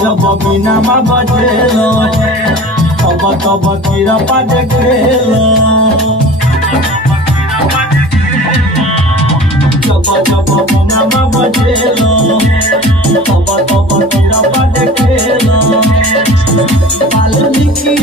जब बिना माँ बजेलो तब तब कीड़ा पाटे खेलो जब जब बिना माँ बजेलो तब तब कीड़ा पाटे खेलो वाल्मीकि